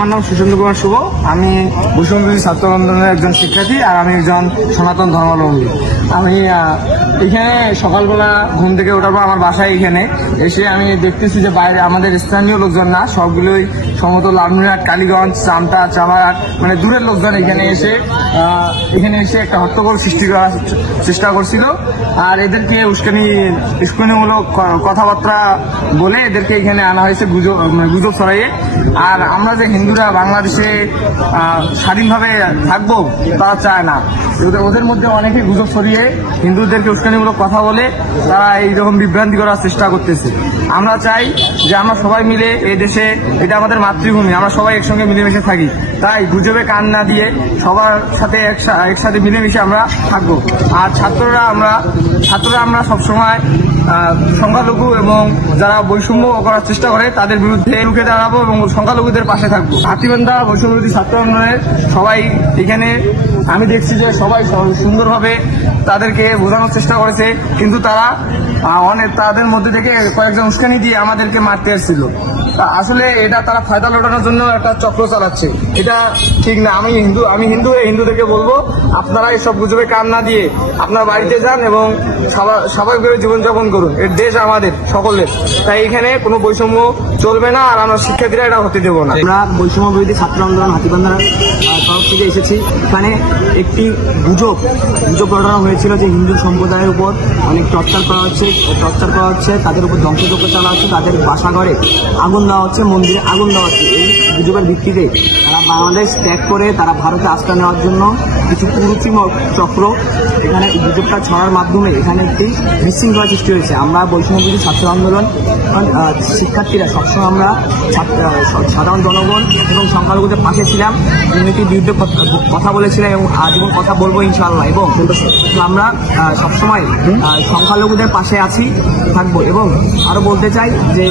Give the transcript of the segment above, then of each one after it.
আমার নাম সুশান্ত কুমার শুভ। আমি বৈষম্যবিরোধী ছাত্র আন্দোলনের একজন শিক্ষার্থী আর আমি একজন সনাতন ধর্মাবলম্বী। আমি এখানে সকালবেলা ঘুম থেকে ওঠার পর আমার বাসায় এখানে এসে আমি দেখতেছি যে বাইরে আমাদের স্থানীয় লোকজন না, সবগুলোই সমতল লালমনিরহাট, কালীগঞ্জ, চামটা, চামারহাট, মানে দূরের লোকজন এখানে এসে একটা হট্টগোল সৃষ্টি করার চেষ্টা করছিল। আর এদেরকে উস্কানিমূলক কথাবার্তা বলে এদেরকে এখানে আনা হয়েছে গুজব ছড়াইয়ে। আর আমরা যে হিন্দুরা বাংলাদেশে স্বাধীনভাবে থাকবো তা চায় না, ওদের মধ্যে অনেকে গুজব ছড়িয়ে হিন্দুদেরকে উস্কানিমূলক কথা বলে তারা এইরকম বিভ্রান্তি করার চেষ্টা করতেছে। আমরা চাই যে আমরা সবাই মিলে এই দেশে, এটা আমাদের মাতৃভূমি, আমরা সবাই একসঙ্গে মিলেমিশে থাকি। তাই গুজবে কান না দিয়ে সবার সাথে একসাথে মিলেমিশে আমরা থাকবো। আর ছাত্ররা আমরা সবসময় সংখ্যালঘু এবং যারা বৈষম্য করার চেষ্টা করে তাদের বিরুদ্ধে রুখে দাঁড়াবো এবং সংখ্যালঘুদের পাশে থাকবো। হাতীবান্ধা বৈষম্যবিরোধী ছাত্র আন্দোলনের সবাই এখানে আমি দেখছি যে সবাই সুন্দরভাবে তাদেরকে বোঝানোর চেষ্টা করেছে, কিন্তু তারা তাদের মধ্যে থেকে কয়েকজন উস্কানি দিয়ে আমাদেরকে মারতে এসেছিল। আসলে এটা তারা ফায়দা লোটানোর জন্য একটা চক্র চালাচ্ছে, এটা ঠিক না। আমি হিন্দুদেরকে বলবো, আপনারা এইসব গুজবে কান না দিয়ে আপনার বাড়িতে যান এবং স্বাভাবিকভাবে জীবনযাপন করুন। এর দেশ আমাদের সকলের, তাই এখানে কোনো বৈষম্য চলবে না, আর আমরা শিক্ষার্থীরা এটা হতে দেবো না। আমরা বৈষম্য বিরোধী ছাত্র আন্দোলন হাতীবান্ধার তরফ থেকে এসেছি। এখানে একটি গুজব রটানো হয়েছিল যে হিন্দু সম্প্রদায়ের উপর অনেক টর্চার করা হচ্ছে, তাদের উপর ধ্বংসযজ্ঞ চালা হচ্ছে, তাদের বাসাঘরে আগুন দেওয়া হচ্ছে, মন্দিরে আগুন দেওয়া হচ্ছে। এই গুজবের ভিত্তিতে তারা বাংলাদেশ ত্যাগ করে তারা ভারতে আশ্রয় নেওয়ার জন্য কিছু কুরুচি চক্র এখানে গুজবটা ছড়ার মাধ্যমে এখানে একটি বিশৃঙ্খলা সৃষ্টি হয়েছে। আমরা বৈষম্যবিরোধী ছাত্র আন্দোলন শিক্ষার্থীরা সবসময় আমরা সাধারণ জনগণ এবং সংখ্যালঘুদের পাশে ছিলাম, দুর্নীতির বিরুদ্ধে কথা বলেছিলাম এবং আজীবন কথা বলবো ইনশাআল্লাহ। এবং আমরা সবসময় সংখ্যালঘুদের পাশে থাকবো। এবং আরো বলতে চাই যে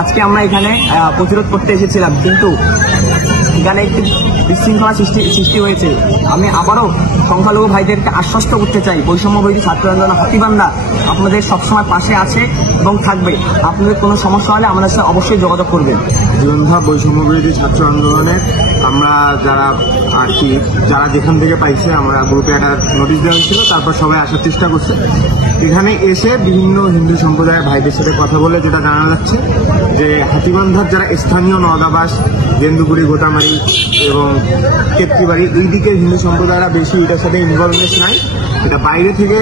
আজকে আমরা এখানে প্রতিরোধ করতে এসেছিলাম, কিন্তু এখানে একটি বিশৃঙ্খলা সৃষ্টি হয়েছে। আমি আবারও সংখ্যালঘু ভাইদেরকে আশ্বস্ত করতে চাই, বৈষম্যবিরোধী ছাত্র আন্দোলন হাতীবান্ধা আপনাদের সবসময় পাশে আছে এবং থাকবে। আপনাদের কোনো সমস্যা হলে আমাদের সাথে অবশ্যই যোগাযোগ করবেন। জীবনভা বৈষম্যবিরোধী ছাত্র আন্দোলনের আমরা যারা যেখান থেকে পাইছে, আমরা গ্রুপে একটা নোটিশ দেওয়া হয়েছিল, তারপর সবাই আসার চেষ্টা করছে। এখানে এসে বিভিন্ন হিন্দু সম্প্রদায়ের ভাইদের সাথে কথা বলে যেটা জানা যাচ্ছে যে হাতীবান্ধার যারা স্থানীয় নওদাবাস, গেন্দুগুড়ি, গোটামারি এবং কেতকিবাড়ি, এই দিকের হিন্দু সম্প্রদায়রা বেশি এটার সাথে ইনভলভমেন্ট নাই। এটা বাইরে থেকে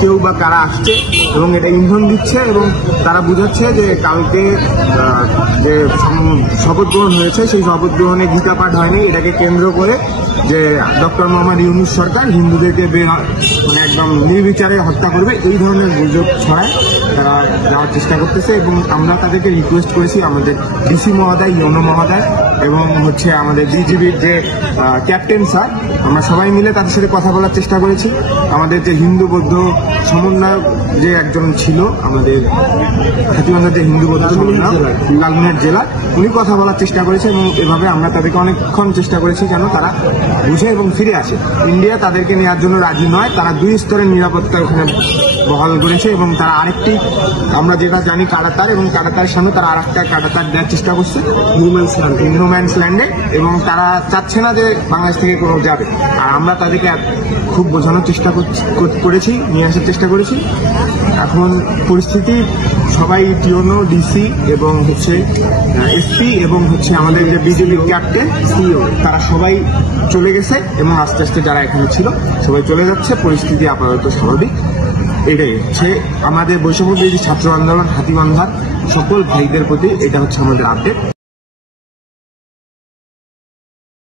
কেউ বা কারা আসছে এবং এটা ইন্ধন দিচ্ছে এবং তারা বুঝাচ্ছে যে কালকে যে শপথ গ্রহণ হয়েছে সেই শপথ গ্রহণে গীতা পাঠ হয়নি, এটাকে কেন্দ্র করে যে ডক্টর মোহাম্মদ ইউনূস সরকার হিন্দুদেরকে মানে একদম নির্বিচারে হত্যা করবে, এই ধরনের গুজব ছড়ায় তারা যাওয়ার চেষ্টা করতেছে। এবং আমরা তাদেরকে রিকোয়েস্ট করেছি, আমাদের ডিসি মহোদয়, ইউনো মহোদয় এবং আমাদের বিজিবির যে ক্যাপ্টেন স্যার, আমরা সবাই মিলে তাদের সাথে কথা বলার চেষ্টা করেছি। আমাদের যে হিন্দু বৌদ্ধ সমন্বয়ক যে একজন ছিল আমাদের হাতীবান্ধার যে হিন্দু বৌদ্ধ সমন্বয়ক লালমনিরহাট জেলা, উনি কথা বলার চেষ্টা করেছে এবং এভাবে আমরা তাদেরকে অনেকক্ষণ চেষ্টা করেছি যেন তারা বুঝে এবং ফিরে আসে। ইন্ডিয়া তাদেরকে নেওয়ার জন্য রাজি নয়, তারা 2 স্তরের নিরাপত্তা ওখানে বহাল করেছে এবং তারা আরেকটি, আমরা যেটা জানি কাটাতার, এবং কাটাতারের সামনে তারা আরেকটা কাটাতার দেওয়ার চেষ্টা করছে নিউম্যান্স ল্যান্ডে, এবং তারা চাচ্ছে না যে বাংলাদেশ থেকে কোনো যাবে। আর আমরা তাদেরকে খুব বোঝানোর চেষ্টা করেছি, নিয়ে আসার চেষ্টা করেছি। এখন পরিস্থিতি সবাই টিওনো, ডিসি এবং এসপি এবং আমাদের যে বিজেপির ক্যাপ্টেন, সিও, তারা সবাই চলে গেছে এবং আস্তে আস্তে যারা এখানে ছিল সবাই চলে যাচ্ছে। পরিস্থিতি আপাতত স্বাভাবিক। এটাই আমাদের বৈষম্যবিরোধী ছাত্র আন্দোলন হাতীবান্ধার সকল ভাইদের প্রতি এটা আমাদের আপডেট।